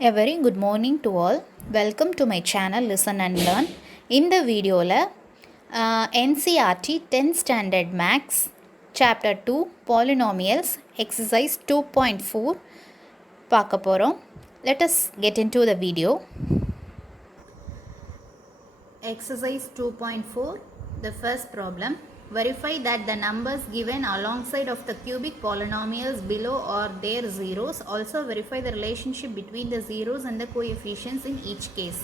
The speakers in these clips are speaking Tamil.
A very good morning to all. Welcome to my channel Listen and Learn. In the video NCERT 10th Standard Maths Chapter-2 Polynomials Exercise 2.4 பார்க்க போறோம். Let us get into the video. Exercise 2.4, the first problem. Verify that the numbers given alongside of the cubic polynomials below are their zeros. Also verify the relationship between the zeros and the coefficients in each case.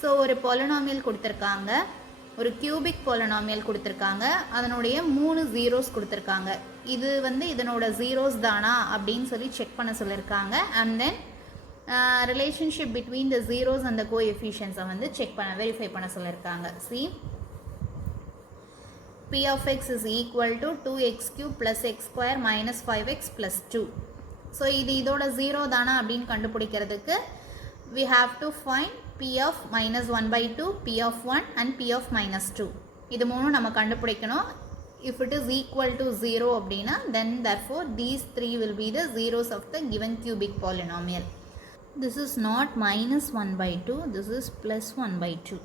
So ஒரு polynomial கொடுத்திருக்காங்க, ஒரு cubic polynomial கொடுத்திருக்காங்க, அதனுடைய 3 zeros கொடுத்திருக்காங்க. இது வந்து இதனோட zeros தானா அப்படின்னு சொல்லி செக் பண்ண சொல்லியிருக்காங்க. And then relationship between the zeros and the coefficients வந்து செக் பண்ண வெரிஃபை பண்ண சொல்லியிருக்காங்க. See, p of x is equal to 2x cube plus x square minus 5x plus 2. So இது இதோட 0 தானா அப்படின்னு கண்டுபிடிக்கிறதுக்கு we have to find p of minus 1 by 2, p of 1 and p of minus 2. இது மூணும் நம்ம கண்டுபிடிக்கணும். If it is equal to 0 அப்படின்னா then therefore these three will be the zeros of the given cubic polynomial. This is not minus 1 by 2, this is plus 1 by 2.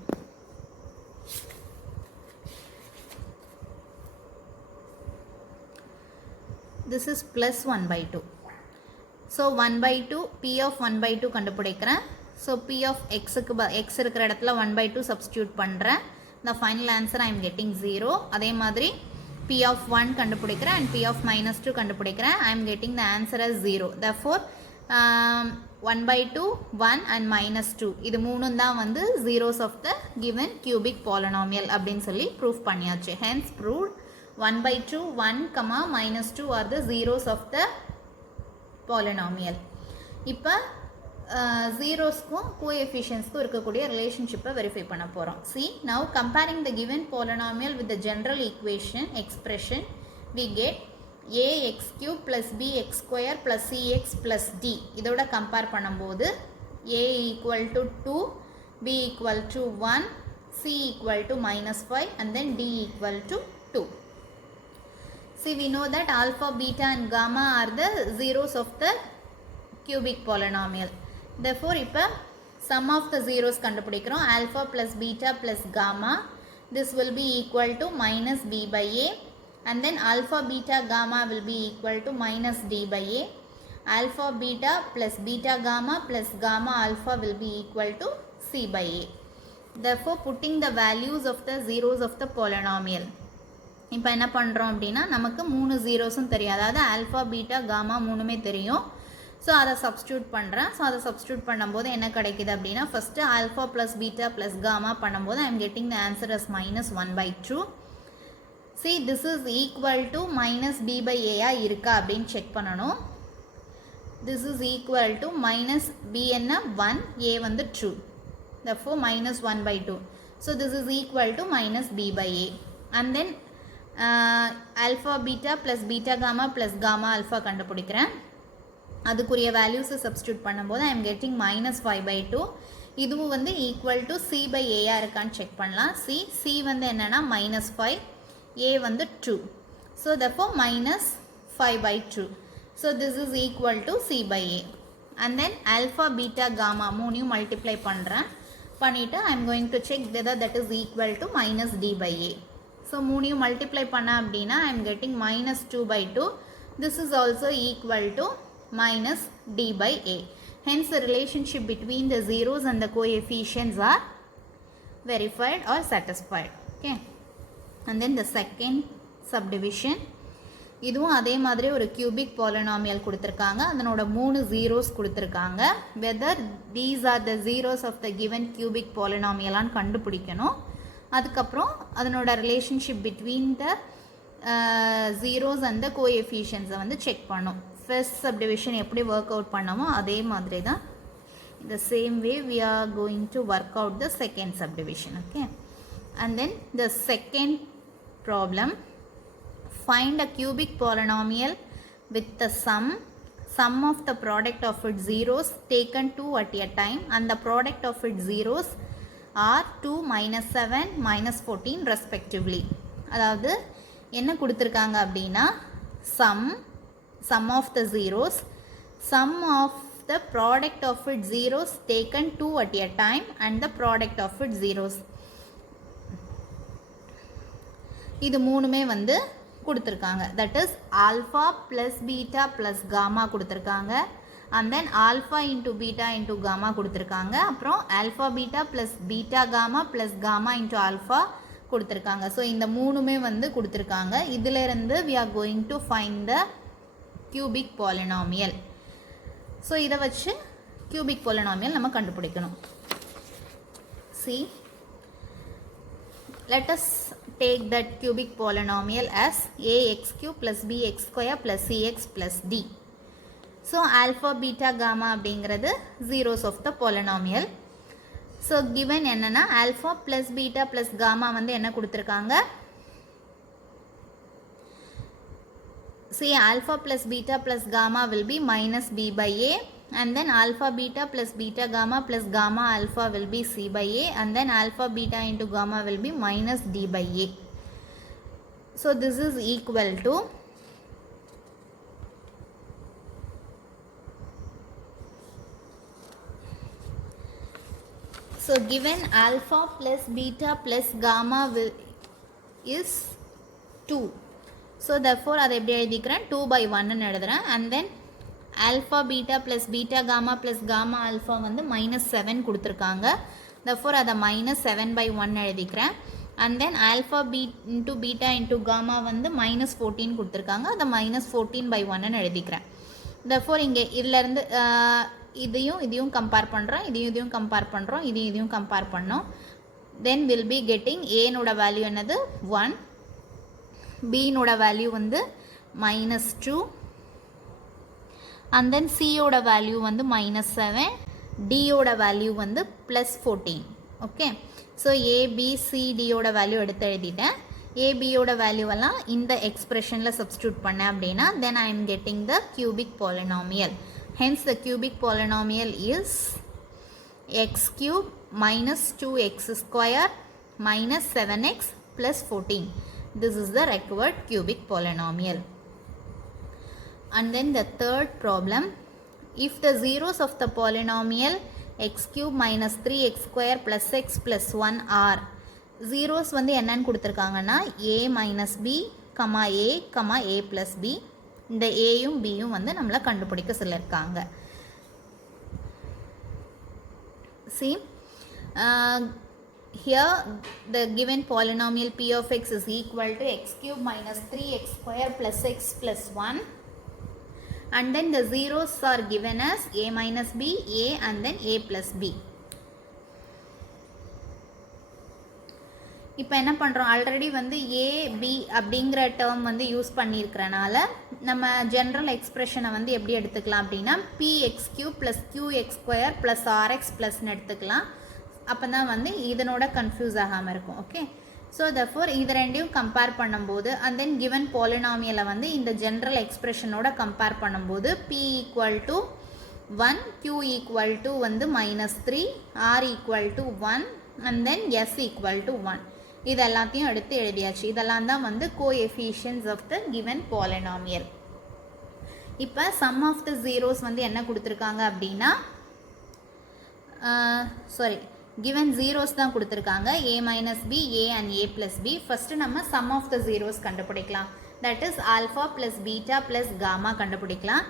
This is plus 1 by 2. So 1 by 2, p of 1 by 2 கண்டுபிடிக்கிறேன். So p of x இருக்கிற இடத்துல 1 by 2 substitute பண்ணுறேன். The final answer I am getting 0. அதே மாதிரி p of 1 கண்டுபிடிக்கிறேன் and p of minus 2 கண்டுபிடிக்கிறேன். I am getting the answer as 0. Therefore 1 by 2, 1 and minus 2 இது மூணும் தான் வந்து zeros of the given cubic polynomial அப்படின்னு சொல்லி proof பண்ணியாச்சு. Hence proved 1 by 2, 1, minus 2 are the zeros of the polynomial. இப்போ zeros-க்கும் coefficients-க்கும் இருக்கக்கூடிய relationship-ஐ verify பண்ண போகிறோம். See, now comparing the given polynomial with the general equation expression, we get ax cube plus bx square plus cx plus d. இதோட compare பண்ணும்போது a equal to 2, b equal to 1, c equal to minus 5 and then d equal to 2. See, we know that alpha, beta and gamma are the zeros of the cubic polynomial. Therefore, இப்போ sum of the zeros கண்டுபிடிக்கிறோம். Alpha plus beta plus gamma. This will be equal to minus b by a. And then alpha, beta, gamma will be equal to minus d by a. Alpha, beta plus beta, gamma plus gamma alpha will be equal to c by a. Therefore, putting the values of the zeros of the polynomial. இப்போ என்ன பண்ணுறோம் அப்படின்னா நமக்கு 3 zeros-ம் தெரியும். அதாவது ஆல்ஃபா, பீட்டா, காமா மூணுமே தெரியும். ஸோ அதை சப்ஸ்டியூட் பண்ணுறேன். ஸோ அதை சப்ஸ்டியூட் பண்ணும்போது என்ன கிடைக்குது அப்படின்னா first alpha plus beta plus gamma பண்ணும்போது I am getting the answer as minus 1 by 2. See, this is equal to minus b by a இருக்கா அப்படின்னு செக் பண்ணணும். This is equal to minus b என்ன 1, a வந்து 2. Therefore minus 1 by 2. So this is equal to minus b by a. And then alpha beta plus beta gamma plus gamma alpha கண்டுபிடிக்கிறேன். அதுக்குரிய வேல்யூஸை சப்ஸ்டியூட் பண்ணும்போது I am getting minus 5 by 2. இதுவும் வந்து equal to c by a இருக்கான்னு செக் பண்ணலாம். c வந்து என்னென்னா minus 5, a வந்து 2. So therefore minus 5 by 2. So this is equal to c by a. And then alpha beta gamma மூணையும் மல்டிப்ளை பண்ணுறேன். பண்ணிவிட்டு I am going to check whether that is equal to minus d by a. So மூணையும் மல்டிப்ளை பண்ண அப்படின்னா ஐ am getting minus 2 by 2. This is also equal to minus d by a. Hence the relationship between the zeros and the coefficients are verified or satisfied. Okay. And then the second subdivision. இதுவும் அதே மாதிரி ஒரு cubic polynomial கொடுத்திருக்காங்க. அதனோட 3 zeros கொடுத்திருக்காங்க. Whether these are the zeros of the given cubic polynomial ஆன்னு கண்டுபிடிக்கணும். அதுக்கப்புறம் அதனோட relationship between the zeros and the கோஎஃபிஷியன்ஸை வந்து செக் பண்ணோம். ஃபர்ஸ்ட் சப்டிவிஷன் எப்படி ஒர்க் அவுட் பண்ணோமோ அதே மாதிரி தான் இந்த same way we are going to work out the second subdivision. Okay. And then the second problem, find a cubic polynomial with the sum of the product of its zeros taken 2 at a time and the product of its zeros are 2, minus 7, minus 14 respectively. அதாவது என்ன கொடுத்துருக்காங்க அப்படின்னா sum of the zeros, sum of the product of its zeros taken 2 at a time and the product of its zeros. இது மூணுமே வந்து கொடுத்துருக்காங்க. that is alpha plus beta plus gamma கொடுத்துருக்காங்க. and then alpha into beta into gamma கொடுத்துருக்காங்க. அப்புறம் alpha beta plus beta gamma plus gamma into alpha கொடுத்துருக்காங்க. ஸோ இந்த மூணுமே வந்து கொடுத்துருக்காங்க. இதிலிருந்து we are going to find the cubic polynomial. So இதை வச்சு cubic polynomial நம்ம கண்டுபிடிக்கணும். See, let us take that cubic polynomial as ax cube plus bx square plus cx plus d. So alpha beta gamma அப்படிங்கிறது zeros of the polynomial. So given என்னன்னா alpha plus beta plus gamma வந்து என்ன கொடுத்துருக்காங்க? See, alpha plus beta plus gamma will be minus b by a, and then alpha beta plus beta gamma plus gamma alpha will be c by a, and then alpha beta into gamma will be minus d by a. So this is equal to so given alpha plus beta plus gamma is 2. So therefore அதை எப்படி எழுதிக்கிறேன் 2 by 1 ன்னு எழுதுறேன். and then alpha beta plus beta gamma plus gamma alpha வந்து minus 7 கொடுத்துருக்காங்க. therefore அதை minus 7 by 1 எழுதிக்கிறேன். and then alpha into beta into gamma வந்து minus 14 கொடுத்துருக்காங்க. அதை minus 14 by 1 ன்னு எழுதிக்கிறேன். therefore இங்கே இதிலிருந்து இதையும் கம்பேர் பண்ணுறோம், இதையும் கம்பேர் பண்ணுறோம், இதையும் கம்பேர் பண்ணோம். then will be getting a நோட வேல்யூ என்னது 1, b நோட வேல்யூ வந்து minus 2, and then c ஓட வேல்யூ வந்து minus 7, d ஓட வேல்யூ வந்து plus 14. Okay, so a b c d ஓட வேல்யூ எடுத்து எழுதிட்டேன். a b ஓட வேல்யூவெல்லாம் இந்த எக்ஸ்பிரஷனில் சப்ஸ்டியூட் பண்ணேன் அப்படின்னா then I am getting the cubic polynomial. Hence the cubic polynomial is x cube minus 2x square minus 7x plus 14. This is the required cubic polynomial. And then the third problem, if the zeros of the polynomial x cube minus 3x square plus x plus 1 are zeros வந்து என்னன்னு கொடுத்துருக்காங்கன்னா a minus b, a, a plus b. இந்த ஏயும் பியும் வந்து நம்மளை கண்டுபிடிக்க சொல்லியிருக்காங்க. See, here the given polynomial p of x is equal to x cube minus 3x square plus x plus 1, and then the zeros are given as a minus b, a, and then a plus b. இப்போ என்ன பண்ணுறோம், ஆல்ரெடி வந்து ஏ பி அப்படிங்கிற டேர்ம் வந்து யூஸ் பண்ணியிருக்கிறனால நம்ம ஜென்ரல் எக்ஸ்ப்ரெஷனை வந்து எப்படி எடுத்துக்கலாம் அப்படின்னா px cube plus qx square plus rx plusன்னு எடுத்துக்கலாம். அப்போ தான் வந்து இதனோட கன்ஃபியூஸ் ஆகாமல் இருக்கும். ஓகே, ஸோ therefore இது ரெண்டையும் கம்பேர் பண்ணும்போது and then given polynomial வந்து இந்த ஜென்ரல் எக்ஸ்ப்ரெஷனோட கம்பேர் பண்ணும்போது p equal to 1, q equal to வந்து -3, r equal to 1, and then s equal to 1. இது எல்லாத்தையும் எடுத்து எழுதியாச்சு. இதெல்லாம் தான் வந்து coefficients of the given polynomial. இப்போ சம் ஆஃப் த ஜீரோஸ் வந்து என்ன கொடுத்துருக்காங்க அப்படின்னா கிவன் ஜீரோஸ் தான் கொடுத்துருக்காங்க a minus b, a and a plus b. First நம்ம சம் ஆஃப் த ஜீரோஸ் கண்டுபிடிக்கலாம். That is alpha plus beta plus gamma கண்டுபிடிக்கலாம்.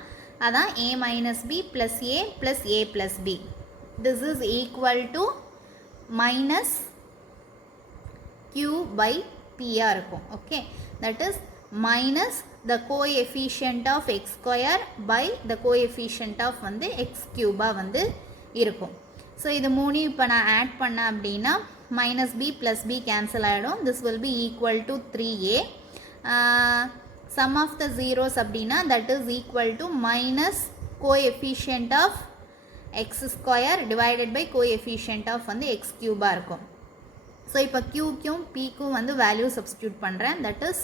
அதான் a minus b plus a plus a plus b. This is equal to minus q by p இருக்கும். Okay, that is minus the coefficient of x square by the coefficient of வந்து x cube வந்து இருக்கும். ஸோ இது மூணையும் இப்போ நான் ஆட் பண்ண அப்படின்னா minus b plus b cancel ஆகிடும். this will be equal to 3a. sum of the zeros அப்படின்னா that is equal to minus coefficient of x square divided by coefficient of வந்து x cube இருக்கும். ஸோ இப்போ க்யூக்கும் பிக்கும் வந்து வேல்யூ சப்ஸ்டியூட் பண்ணுறேன். தட் இஸ்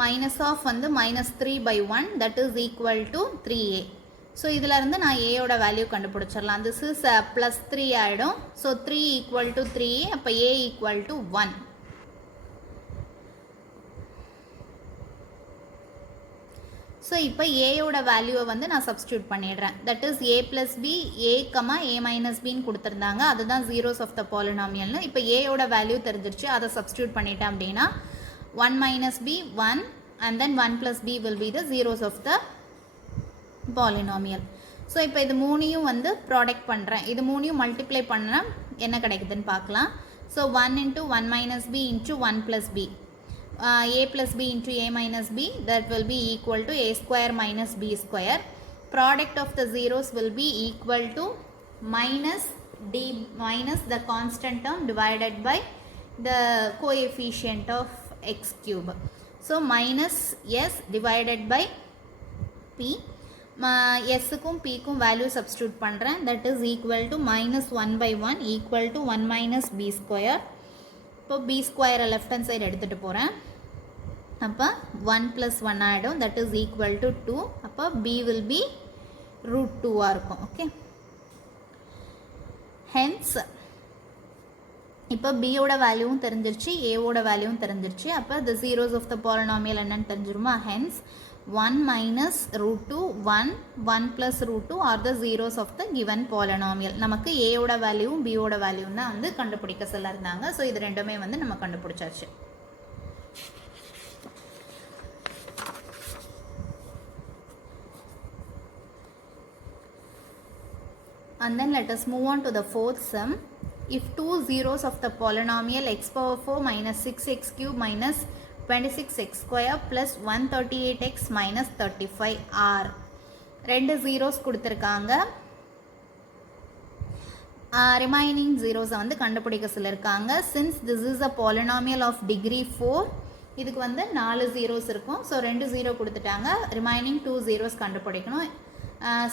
minus of வந்து minus 3 by 1 that is equal to 3a. So இதில் இருந்து நான் a ஓட வேல்யூ கண்டுபிடிச்சிடலாம். This is plus 3 ஆயிடும். So 3 equal to 3a, அப்போ a equal to 1. So இப்போ a ஓட வேல்யூவை வந்து நான் சப்ஸ்டியூட் பண்ணிடுறேன். That is a plus b, a, a minus b கொடுத்துருந்தாங்க. அதுதான் zeros of the polynomial. இப்போ a ஓட வேல்யூ தெரிஞ்சிருச்சு. அதை சப்ஸ்டியூட் பண்ணிட்டேன் அப்படின்னா 1 minus b, 1 and then 1 plus b will be the zeros of the polynomial. So இப்போ இது மூணையும் வந்து ப்ராடக்ட் பண்ணுறேன். இது மூணையும் மல்டிப்ளை பண்ணா என்ன கிடைக்குதுன்னு பார்க்கலாம். So 1 into 1 minus b into 1 plus b. A plus b into a minus b, that will be equal to a square minus b square. Product of the zeros will be equal to minus d minus the constant term divided by the coefficient of x cube. So minus s divided by p. S க்கும் p க்கும் value substitute பண்ணுறேன். That is equal to minus 1 by 1 equal to 1 minus b square. இப்போ b square left hand side எடுத்துட்டு போகிறேன். அப்போ 1 plus 1 ஆகிடும். That is equal to 2. அப்போ b will be root 2 இருக்கும். ஓகே, hence இப்போ b ஓட வேல்யூவும் தெரிஞ்சிருச்சு, a ஓட வேல்யூவும் தெரிஞ்சிருச்சு. அப்போ the zeros of the polynomial என்னன்னு தெரிஞ்சிருமா? Hence 1 minus root 2, 1 plus root 2 are the zeros of the given polynomial. நமக்கு a ஓட வேல்யூவும் b ஓட வேல்யூவும் தான் வந்து கண்டுபிடிக்க சொல்லியிருந்தாங்க. ஸோ இது ரெண்டுமே வந்து நம்ம கண்டுபிடிச்சாச்சு. And then let us move on to the fourth sum. If two zeros of the polynomial x power 4 minus 6x cube minus 26x square plus 138x minus 35 are, ரெண்டு zeros கொடுத்திருக்காங்க. Remaining zeros வந்து கண்டுபிடிக்க சொல்லிருக்காங்க. Since this is a polynomial of degree 4, இதுக்கு வந்து 4 zeros இருக்கும். ஸோ 2 0 கொடுத்துட்டாங்க. Remaining 2 zeros கண்டுபிடிக்கணும்.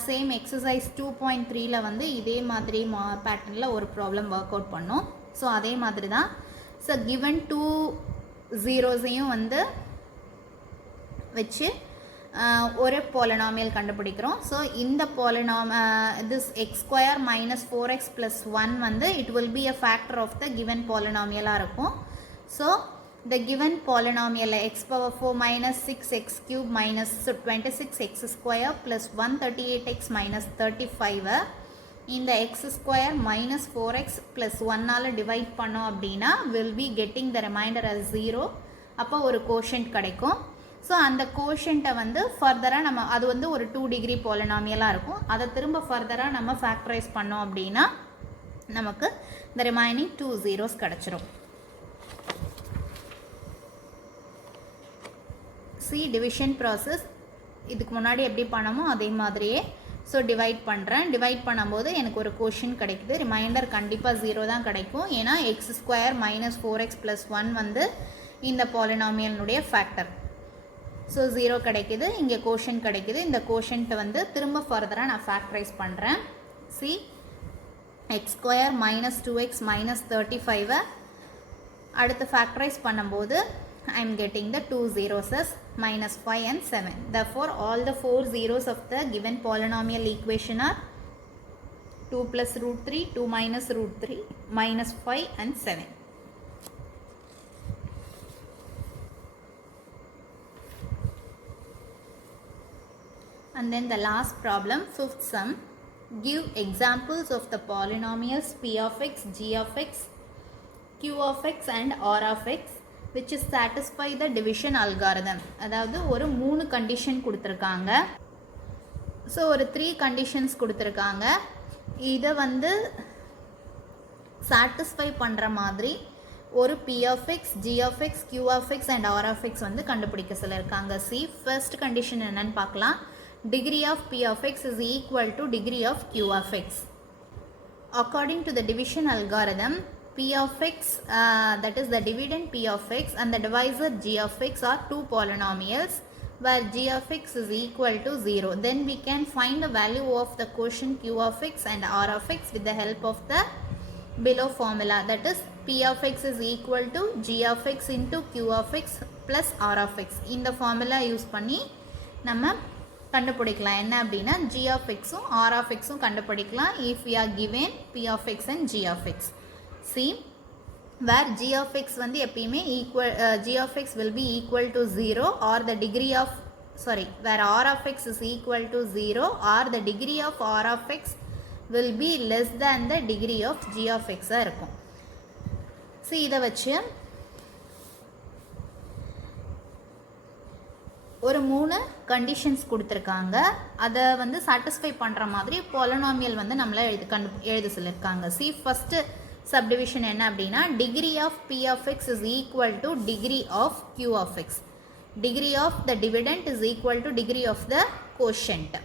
சேம் எக்ஸசைஸ் 2.3ல வந்து இதே மாதிரி பேட்டர்னில் ஒரு ப்ராப்ளம் ஒர்க் அவுட் பண்ணோம். ஸோ அதே மாதிரி தான். ஸோ கிவன் 2 zeros-ஐயும் வந்து வச்சு ஒரு polynomial கண்டுபிடிக்கிறோம். ஸோ இந்த this x square minus 4x plus 1 வந்து it will be a factor of the given polynomial-ஆக இருக்கும். So the given polynomial x power 4 minus 6x cube minus 26x square plus 138x minus 35 இந்த x square minus 4x plus 1 ஆல divide பண்ணோம் அப்படின்னா will be getting the remainder as 0. அப்போ ஒரு quotient கிடைக்கும். ஸோ அந்த quotient வந்து ஃபர்தராக நம்ம அது வந்து ஒரு 2 degree polynomial-ஆக இருக்கும். அதை திரும்ப ஃபர்தராக நம்ம ஃபேக்டரைஸ் பண்ணோம் அப்படின்னா நமக்கு the remaining 2 zeros கிடைச்சிரும். சி டிவிஷன் ப்ராசஸ் இதுக்கு முன்னாடி எப்படி பண்ணமோ அதே மாதிரியே. ஸோ டிவைட் பண்ணுறேன். டிவைட் பண்ணும்போது எனக்கு ஒரு கோஷன் கிடைக்குது. ரிமைண்டர் கண்டிப்பாக 0 தான் கிடைக்கும். ஏன்னா எக்ஸ் ஸ்கொயர் மைனஸ் 4x + 1 வந்து இந்த பாலினாமியலுடைய ஃபேக்டர். ஸோ 0 கிடைக்குது. இங்கே கோஷன் கிடைக்குது. இந்த கோஷன்ட்டை வந்து திரும்ப ஃபர்தராக நான் ஃபேக்டரைஸ் பண்ணுறேன். C X square minus 2x minus 35 அடுத்து ஃபேக்டரைஸ் பண்ணும்போது I am getting the 2 zeros as minus 5 and 7. Therefore, all the 4 zeros of the given polynomial equation are 2 plus root 3, 2 minus root 3, minus 5 and 7. And then the last problem, fifth sum. Give examples of the polynomials p of x, g of x, q of x and r of x which is satisfy the division algorithm. அதாவது ஒரு 3 கண்டிஷன் கொடுத்துருக்காங்க. ஸோ ஒரு 3 கண்டிஷன்ஸ் கொடுத்துருக்காங்க. இதை வந்து சாட்டிஸ்ஃபை பண்ணுற மாதிரி ஒரு p of x, g of x, q of x and r of x வந்து கண்டுபிடிக்க சொல்லியிருக்காங்க. சி ஃபர்ஸ்ட் கண்டிஷன் என்னன்னு பார்க்கலாம். degree of p of x is equal to degree of q of x. According to the division algorithm, p of x, that is the dividend p of x and the divisor g of x are two polynomials where g of x is equal to 0. Then we can find the value of the quotient q of x and r of x with the help of the below formula. That is p of x is equal to g of x into q of x plus r of x. இந்த formula யூஸ் பண்ணி நம்ம கண்டுபிடிக்கலாம். என்ன அப்படின்னா g of xம் r of xம் கண்டுபிடிக்கலாம் if we are given p of x and g of x. See, where g of x வந்து எப்பயுமே equal, g of x will be equal to 0 or the degree of, sorry, where r of x is equal to 0 or the degree of r of x will be less than the degree of g of x இருக்கும். See, இதை வச்சு ஒரு 3 கண்டிஷன்ஸ் கொடுத்துருக்காங்க. அதை வந்து சாட்டிஸ்ஃபை பண்ணுற மாதிரி பாலினாமியல் வந்து நம்மளை எழுத சொல்லியிருக்காங்க. See, ஃபஸ்ட்டு சப்டிவிஷன் என்ன அப்படின்னா degree of p of x is equal to degree of q of x. Degree of the dividend is equal to degree of the quotient.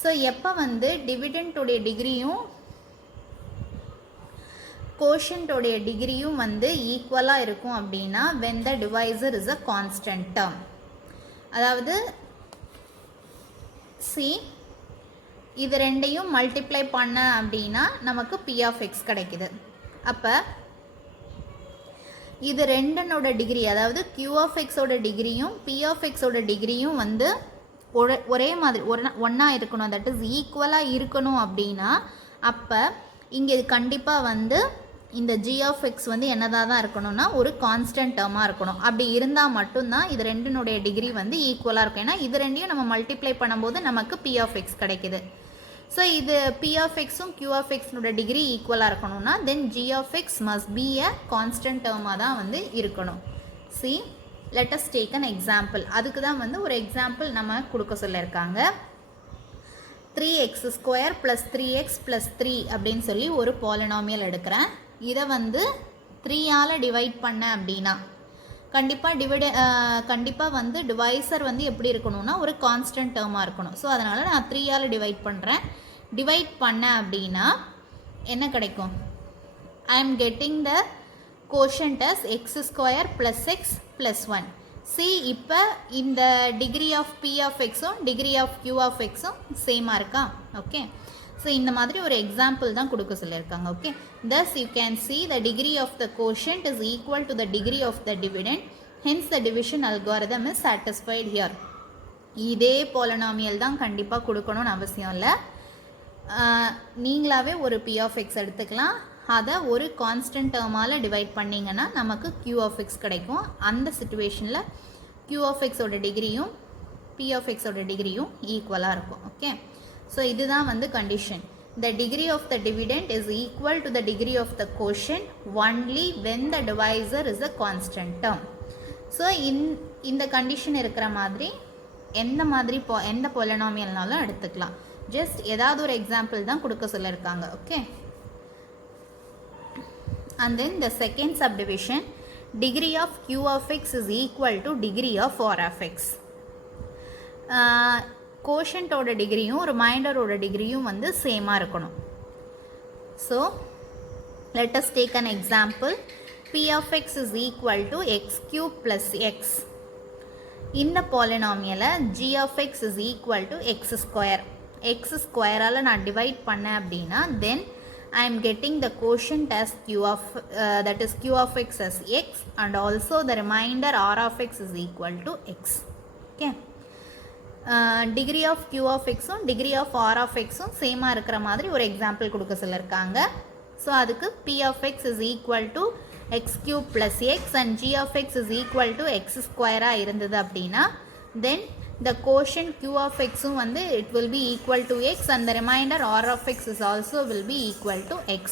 So எப்போ வந்து டிவிடெண்ட்டோடைய டிகிரியும் கோஷன்ட்டோடைய டிகிரியும் வந்து ஈக்குவலாக இருக்கும் அப்படின்னா when the divisor is a constant term. அதாவது சி இது ரெண்டையும் மல்டிப்ளை பண்ண அப்படின்னா நமக்கு p of x கிடைக்குது. அப்போ இது ரெண்டனோட டிகிரி, அதாவது q of x ஓட டிகிரியும் p of x ஓட டிகிரியும் வந்து ஒரே மாதிரி ஒன்றா இருக்கணும், தட் இஸ் ஈக்குவலாக இருக்கணும் அப்படின்னா அப்போ இங்கே இது கண்டிப்பாக வந்து இந்த g of x வந்து என்னதாக தான் இருக்கணும்னா ஒரு கான்ஸ்டன்ட் டேர்மாக இருக்கணும். அப்படி இருந்தால் மட்டும்தான் இது ரெண்டினுடைய டிகிரி வந்து ஈக்குவலாக இருக்கும். ஏன்னா இது ரெண்டையும் நம்ம மல்டிப்ளை பண்ணும்போது நமக்கு p of x கிடைக்குது. ஸோ இது p of xம் q of xனோட டிகிரி ஈக்குவலாக இருக்கணும்னா then g of x must be a constant டேர்மாக தான் வந்து இருக்கணும். See, let us take an example. அதுக்கு தான் வந்து ஒரு எக்ஸாம்பிள் நம்ம கொடுக்க சொல்லியிருக்காங்க. 3x² plus 3x plus 3 அப்படின்னு சொல்லி ஒரு பாலினாமியல் எடுக்கிறேன். இதை வந்து 3ஆல் டிவைட் பண்ண அப்படின்னா கண்டிப்பாக வந்து டிவைசர் வந்து எப்படி இருக்கணும்னா ஒரு கான்ஸ்டன்ட் டேர்மாக இருக்கணும். ஸோ அதனால் நான் 3ஆல் டிவைட் பண்ணுறேன். டிவைட் பண்ண அப்படின்னா என்ன கிடைக்கும்? I am getting the quotient as x² plus x plus 1. See, இப்போ இந்த டிகிரி ஆஃப் p of xம் டிகிரி ஆஃப் q of xம் சேமாக இருக்கா? ஓகே, ஸோ இந்த மாதிரி ஒரு எக்ஸாம்பிள் தான் கொடுக்க சொல்லியிருக்காங்க. Okay, thus you can see the degree of the quotient is equal to the degree of the dividend, hence the division algorithm is satisfied here. இதே பாலினாமியல் தான் கண்டிப்பாக கொடுக்கணும்னு அவசியம் இல்லை. நீங்களாவே ஒரு p of x எடுத்துக்கலாம். அதை ஒரு கான்ஸ்டன்ட் டேர்மால் டிவைட் பண்ணிங்கன்னா நமக்கு q of x கிடைக்கும். அந்த சிச்சுவேஷனில் q of x ஓட டிகிரியும் p of x ஓட டிகிரியும் ஈக்குவலாக இருக்கும். ஓகே, ஸோ இதுதான் வந்து condition. The degree of the dividend is equal to the degree of the quotient only when the divisor is a constant term. So இந்த கண்டிஷன் இருக்கிற மாதிரி எந்த பாலினாமியல்னாலும் எடுத்துக்கலாம். ஜஸ்ட் ஏதாவது ஒரு எக்ஸாம்பிள் தான் கொடுக்க சொல்லியிருக்காங்க. Okay, and then the second subdivision, degree of q of x is equal to degree of r of x. quotient ஓட டிகிரியும் ரிமைண்டரோட டிகிரியும் வந்து சேமாக இருக்கணும். So let us take an example. p of x is equal to x³ plus x. இந்த பாலினாமியலை g of x is equal to x². x²ஆல் நான் டிவைட் பண்ணேன் அப்படின்னா தென் I am getting the quotient as q of that is q of x as x and also the remainder r of x is equal to x. Okay, degree of q of x um degree of r of x உம் சேமாக இருக்கிற மாதிரி ஒரு எக்ஸாம்பிள் கொடுக்க சொல்லியிருக்காங்க. ஸோ அதுக்கு p of x is equal to x³ plus x and g of x is equal to x² இருந்தது அப்படின்னா then the quotient q of x வந்து it will be equal to x and the remainder r of x is also will be equal to x.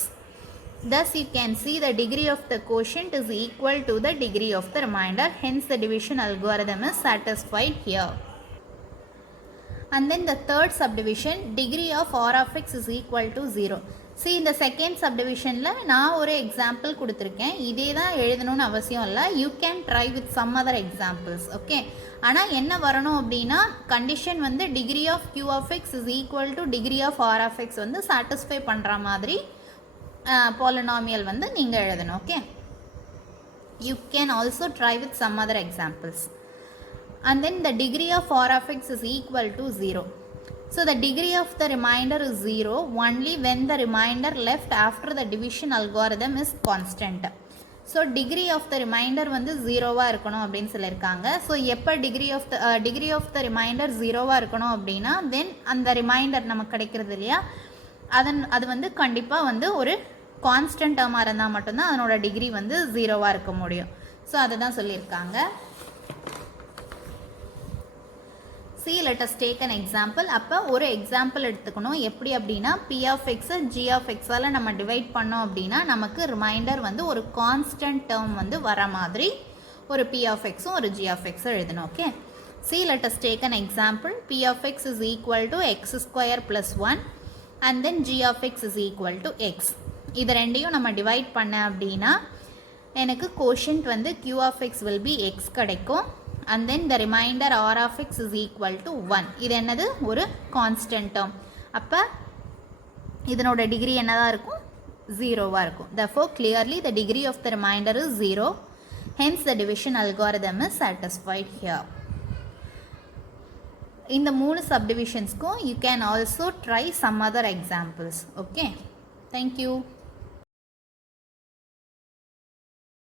Thus you can see the degree of the quotient is equal to the degree of the remainder, hence the division algorithm is satisfied here. And then the third subdivision, degree of r of x is equal to 0. See, இந்த செகண்ட் சப்டிவிஷனில் நான் ஒரு எக்ஸாம்பிள் கொடுத்துருக்கேன். இதே தான் எழுதணும்னு அவசியம் இல்லை. You can try with some other examples. Okay, ஆனால் என்ன வரணும் அப்படின்னா கண்டிஷன் வந்து degree of q of x is equal to degree of r of x வந்து சாட்டிஸ்ஃபை பண்ணுற மாதிரி பாலினாமியல் வந்து நீங்கள் எழுதணும். Okay, you can also try with some other examples. And then the degree of r of x is equal to 0. So the degree of the remainder is 0 only when the remainder left after the division algorithm is constant. So degree of the remainder வந்து 0வாக இருக்கணும் அப்படின்னு சொல்லியிருக்காங்க. ஸோ எப்போ டிகிரி ஆஃப் த ரிமைண்டர் 0வாக இருக்கணும் அப்படின்னா தென் அந்த ரிமைண்டர் நமக்கு கிடைக்கிறது இல்லையா, அது வந்து கண்டிப்பாக வந்து ஒரு கான்ஸ்டன்ட் டேர்மாக இருந்தால் மட்டும்தான் அதனோட டிகிரி வந்து 0வாக இருக்க முடியும். ஸோ அதை தான் சொல்லியிருக்காங்க. See, let us take an example. அப்போ ஒரு எக்ஸாம்பிள் எடுத்துக்கணும். எப்படி அப்படின்னா p of x g of x all நம்ம டிவைட் பண்ணோம் அப்படின்னா நமக்கு ரிமைண்டர் வந்து ஒரு கான்ஸ்டன்ட் டேர்ம் வந்து வர மாதிரி ஒரு p of x ஒரு g of x எழுதணும். Okay, see, let us take an example. p of x is equal to x square plus 1 and then g of x is equal to x. இது ரெண்டையும் நம்ம டிவைட் பண்ண அப்படின்னா எனக்கு quotient வந்து q of x will be x கிடைக்கும். And then the remainder r of x is equal to 1. இது என்னது, ஒரு constant term. அப்போ இதனோட டிகிரி என்னதான் இருக்கும், 0வாக இருக்கும். Therefore clearly the degree of the remainder is 0. Hence the division algorithm is satisfied here. இந்த 3 subdivisions you can also try some other examples. Okay, thank you.